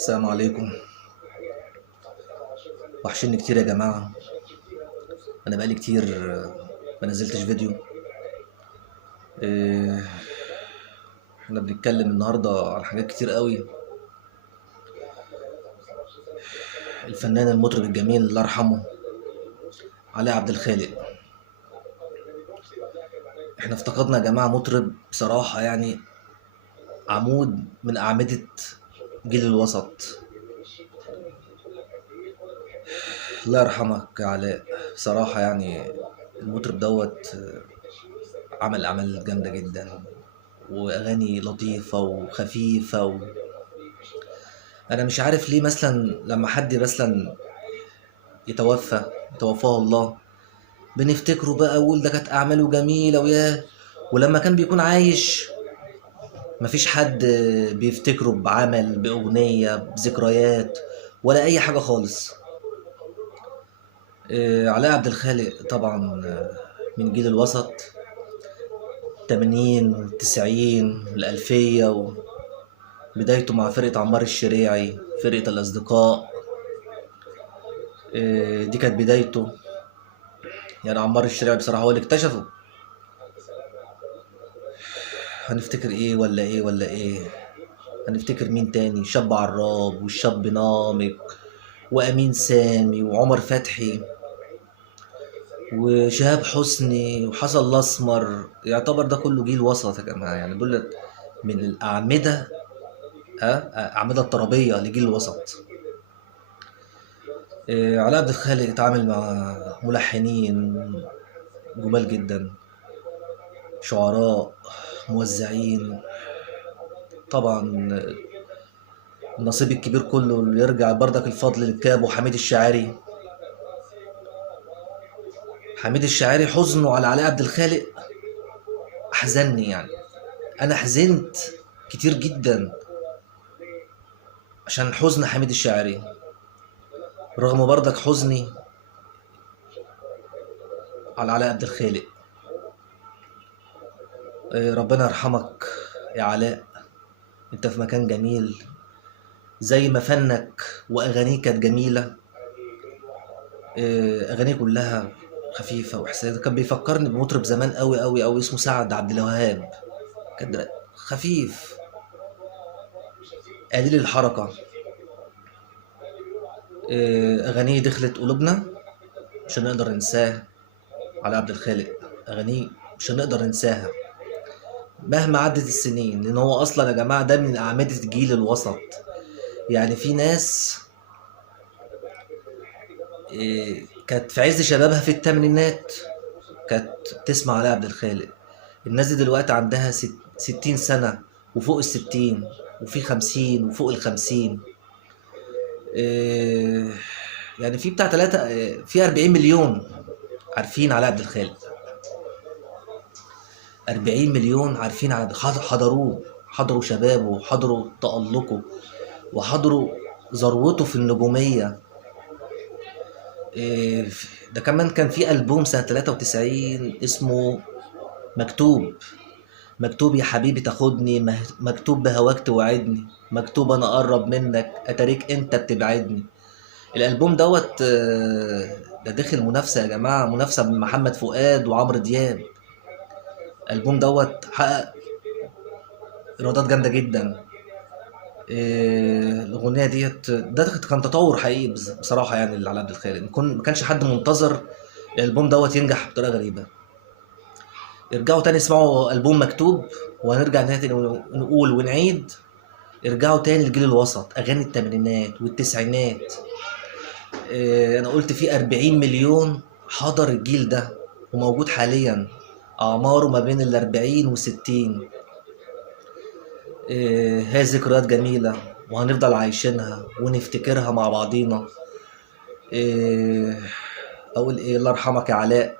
السلام عليكم. وحشني كتير يا جماعة. أنا بقالي كتير ما نزلتش فيديو. إيه، احنا بنتكلم النهاردة عن حاجات كتير قوي. الفنان المطرب الجميل الله يرحمه علاء عبد الخالق. احنا افتقدنا يا جماعة مطرب بصراحة، يعني عمود من أعمدة جيل الوسط. الله يرحمك يا علاء. بصراحة يعني المطرب دوت عمل أعمال جامدة جدا وأغاني لطيفة وخفيفة أنا مش عارف ليه مثلا لما حد مثلا يتوفاه الله بنفتكره بقى ويقول ده كانت أعماله جميلة وياه. ولما كان بيكون عايش مفيش حد بيفتكره بعمل بأغنية بذكريات ولا أي حاجة خالص. علاء عبد الخالق طبعا من جيل الوسط، 80 90 الألفية، وبدايته مع فرقة عمار الشريعي، فرقة الأصدقاء. دي كانت بدايته. يعني عمار الشريعي بصراحة هو اللي اكتشفه. هنفتكر ايه ولا ايه ولا ايه؟ هنفتكر مين تاني؟ شاب عراب والشاب نامق وامين سامي وعمر فتحي وشهاب حسني وحسن الاسمر. يعتبر ده كله جيل وسط يا جماعه، يعني دول من الاعمده. اعمده الترابيه لجيل الوسط. علاء عبد الخالق اتعامل مع ملحنين جمال جدا، شعراء، موزعين. طبعا النصيب الكبير كله اللي يرجع بردك الفضل للكاب وحميد الشاعري. حميد الشاعري حزنه على علاء عبد الخالق احزنني، يعني انا حزنت كتير جدا عشان حزن حميد الشاعري، رغم بردك حزني على علاء عبد الخالق. ربنا يرحمك يا علاء، انت في مكان جميل زي ما فنك واغانيك كانت جميله. اغانيه كلها خفيفه واحساس. كان بيفكرني بمطرب زمان قوي قوي قوي اسمه سعد عبد الوهاب. كان خفيف قليل الحركه. اغانيه دخلت قلوبنا مش هنقدر ننساه. على عبد الخالق اغانيه مش هنقدر ننساها مهما عدت السنين، لان هو اصلا يا جماعه ده من اعمده جيل الوسط. يعني في ناس كانت في عز شبابها في الثمانينات كانت تسمع علي عبد الخالق. الناس دي دلوقتي عندها 60 سنة وفوق ال60 وفي 50 وفوق ال50. يعني في بتاع تلاتة، في 40 مليون عارفين علي عبد الخالق. 40 مليون عارفين حضروه، حضروا شبابه وحضروا تألقه وحضروا ذروته في النجومية. إيه، ده كمان كان في ألبوم سنة 93 اسمه مكتوب. مكتوب يا حبيبي تاخدني، مكتوب بهواك توعدني، مكتوب انا اقرب منك اتاريك انت بتبعدني. الالبوم دوت ده داخل منافسة يا جماعة، منافسة بين محمد فؤاد وعمرو دياب. الالبوم دوت حقق ايرادات جامدة جدا. الاغنية ديت ده كان تطور حقيقي بصراحة، يعني اللي على عبد الخالق ما كانش حد منتظر الالبوم دوت ينجح بطريقة غريبة. ارجعوا تاني اسمعوا ألبوم مكتوب، وهنرجع تاني نقول ونعيد. ارجعوا تاني لجيل الوسط، أغاني التمانينات والتسعينات. أنا قلت في 40 مليون حضر الجيل ده وموجود حاليا، أعماره ما بين ال40 و60. هي ذكريات جميلة وهنفضل عايشينها ونفتكرها مع بعضينا. أقول إيه؟ الله يرحمك يا علاء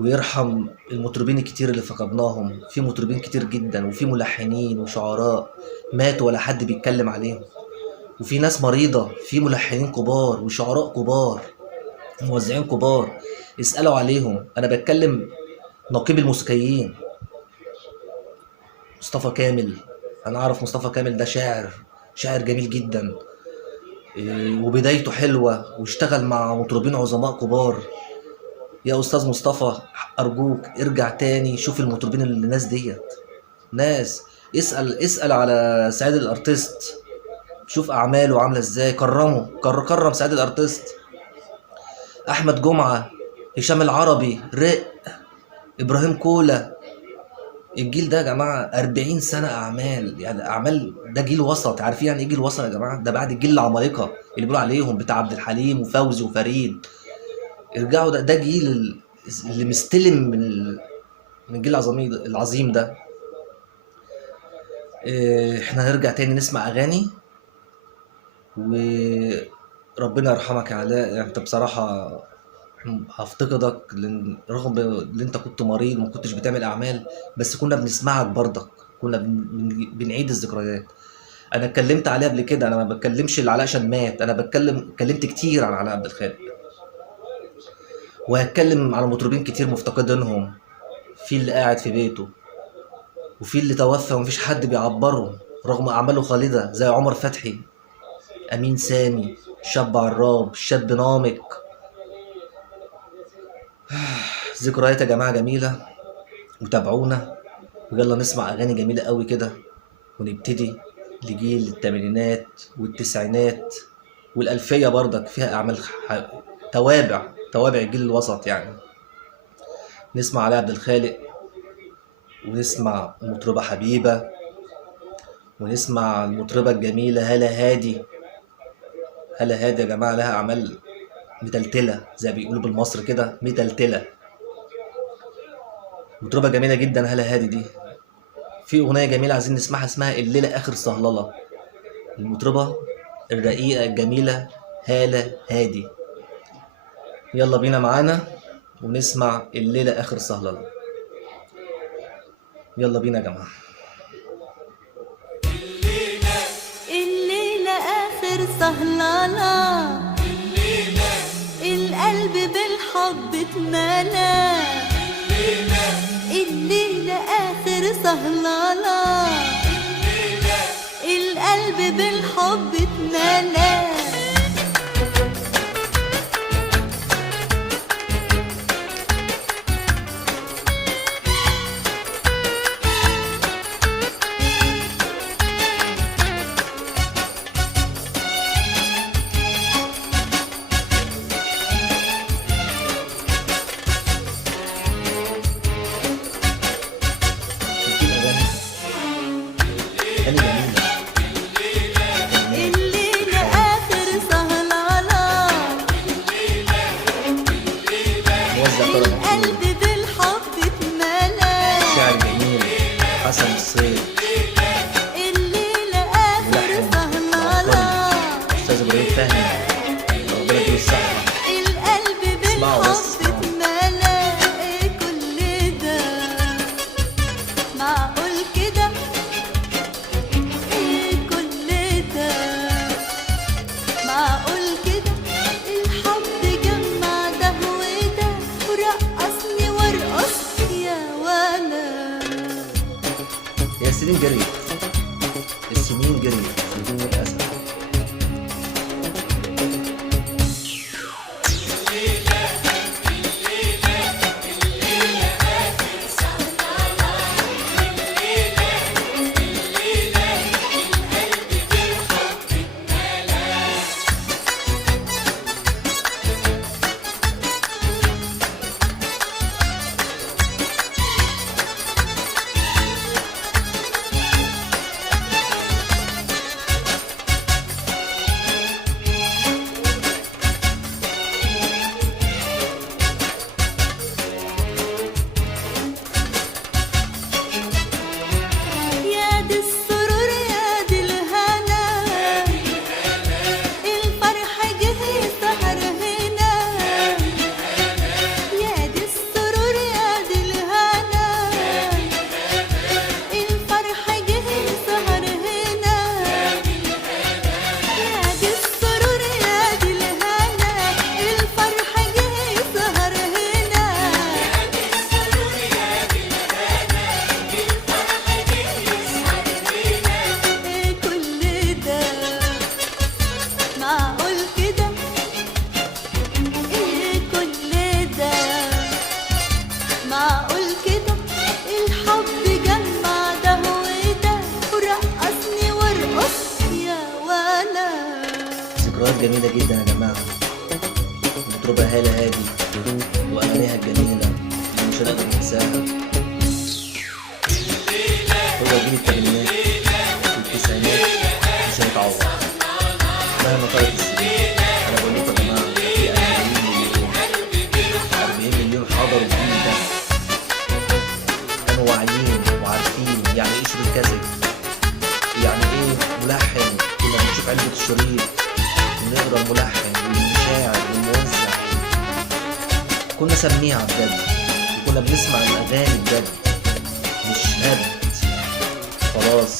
ويرحم المطربين الكتير اللي فقدناهم. في مطربين كتير جدا وفي ملحنين وشعراء ماتوا ولا حد بيتكلم عليهم، وفي ناس مريضة، في ملحنين كبار وشعراء كبار وموزعين كبار اسألوا عليهم. أنا بتكلم نقيب الموسيقيين مصطفى كامل. أنا أعرف مصطفى كامل ده شاعر جميل جدا. وبدايته حلوة، واشتغل مع مطربين عظماء كبار. يا أستاذ مصطفى، أرجوك ارجع تاني شوف المطربين اللي الناس ديت ناس. اسأل على سعيد الأرتيست، شوف أعماله عاملة ازاي، كرمه، كرم سعيد الأرتيست. أحمد جمعة، هشام العربي، إبراهيم كولا. الجيل ده يا جماعة 40 سنة أعمال، يعني أعمال. ده جيل وسط، عارفين يعني إيه جيل وسط يا جماعة؟ ده بعد الجيل العمالقة اللي بيقولوا عليهم بتاع عبد الحليم وفوزي وفريد. ارجعوا، ده جيل اللي مستلم من الجيل العظيم ده. احنا هنرجع تاني نسمع أغاني. وربنا يرحمك يا علاء، يعني انت بصراحة هفتقدك، لان رغم ان انت كنت مريض وما كنتش بتعمل اعمال، بس كنا بنسمعك برضك، كنا بنعيد الذكريات. انا اتكلمت عليه قبل كده، انا ما بتكلمش اللي علاء عشان مات، انا اتكلمت كتير عن علاء عبد الخالق، وهتكلم على مطربين كتير مفتقدينهم، في اللي قاعد في بيته، وفي اللي توفى ومفيش حد بيعبره رغم اعماله خالده، زي عمر فتحي، امين سامي، شاب عراب، شاب نامق. ذكريات يا جماعه جميله، وتابعونا، ويلا نسمع اغاني جميله قوي كده، ونبتدي لجيل الثمانينات والتسعينات والالفيه برضك، فيها اعمال توابع الجيل الوسط يعني. نسمع علاء عبد الخالق، ونسمع المطربه حبيبه، ونسمع المطربه الجميله هالة هادي. هالة هادي يا جماعه لها اعمال متلتله، زي بيقولوا بالمصري كده، متلتله. مطربه جميله جدا هالة هادي دي. في اغنيه جميله عايزين نسمعها، اسمها الليله اخر صهلله. المطربه الرقيقه الجميله هالة هادي. يلا بينا معانا ونسمع الليله اخر صهلله. يلا بينا يا جماعه. الليله اخر صهلله، القلب بالحب اتملى. الليلة آخر صهللة، القلب بالحب اتملى. السنين جريت، السنين جريت للأسف. جميلة جدا يا جماعة، مطربة هالة هادي وأغانيها الجميلة اللي مش هنقدر ننساها. هو جيل التمانينات والتسعينات مش هيتعوض مهما طالت السنين. أنا بقول لكم يا جماعة في 40 مليون حضروا الجيل ده، كانوا واعيين وعارفين يعني ايه شريط كاسيت، يعني ايه ملحن. كنا بنشوف علبة الشريط ونقرا الملحن والمشاعر والموزع، كنا سميعة بجد وكنا بنسمع الأغاني بجد مش هبد خلاص.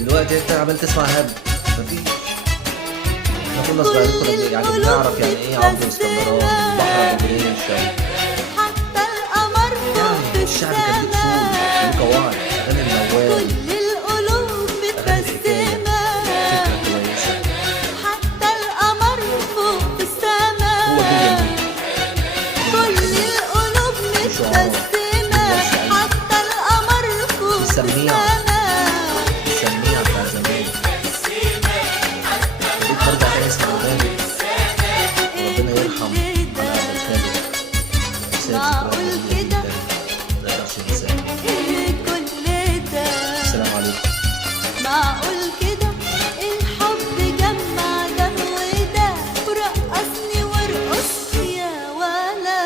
دلوقتي انت عمال تسمع هبد مفيش. احنا كنا صغيرين كنا يعني بنعرف يعني ايه عمرو اسكندراني وبحر ابو جريش حتى القمر فوق في الشعب كان ليه اصول وليه قواعد. اغاني الموال كل القلوب متبسمة، فكرة كويسة. حتى القمر فوق في هو السماء، جيل كل القلوب متبسمة، حتى القمر فوق في السميع. السماء. السميع بتاع زمان. وديك برجع تاني اسمع اغاني. ربنا يرحم على عبد الخالق. معقول كده؟ منقدرش ننساه. إيه كل ده؟ السلام عليكم. معقول كده؟ الحب جمع ده وده، ورقصني وارقص يا ولا.